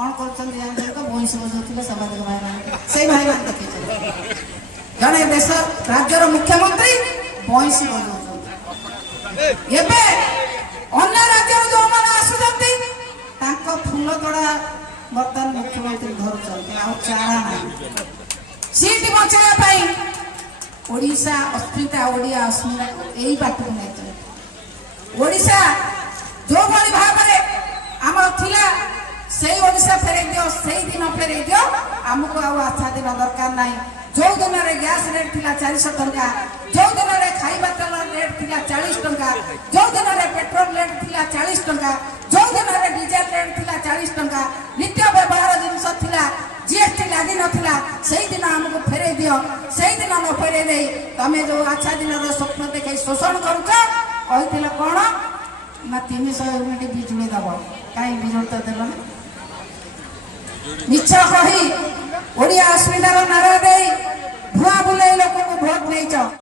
कौन कर बंशी बजाऊ सामाजिक भाई से भाई देखिए जड़े देश राज्यर मुख्यमंत्री बंशी बजाऊ अन्य राज्य जो मैंने आसुच्च फूल तोड़ा बर्तमान मुख्यमंत्री धर चारा ना सीट बचाई ओडिशा अस्मिता ओडिया अस्मिता यही बात को नहीं ओडिशा जो भाई भाव में आम थिला से ओडिशा फेरे दियो से दिन फेरे दियो आमको आशा दिन दरकार ना जो दिन में गैस रेट थिला 400 टंका जो दिन में खाइबा तेल रेट थिला 40 टंका जो दिन में पेट्रोल रेट थिला 40 टंका जो दिन में डीजल रेट थिला 40 टंका नित्य व्यवहार जिनस थिला जीएसटी लगी नथिला सही दिन आमको फेरे दियो सही दिन न फेरे दे तमे जो अच्छा दिन स्वप्न देखे शोषण करूछ कहिथिला कोन ना 300 यूनिट बिजुली दब कहीं बिजुली तो देल मिछ कही ओडिया अस्मितार नारे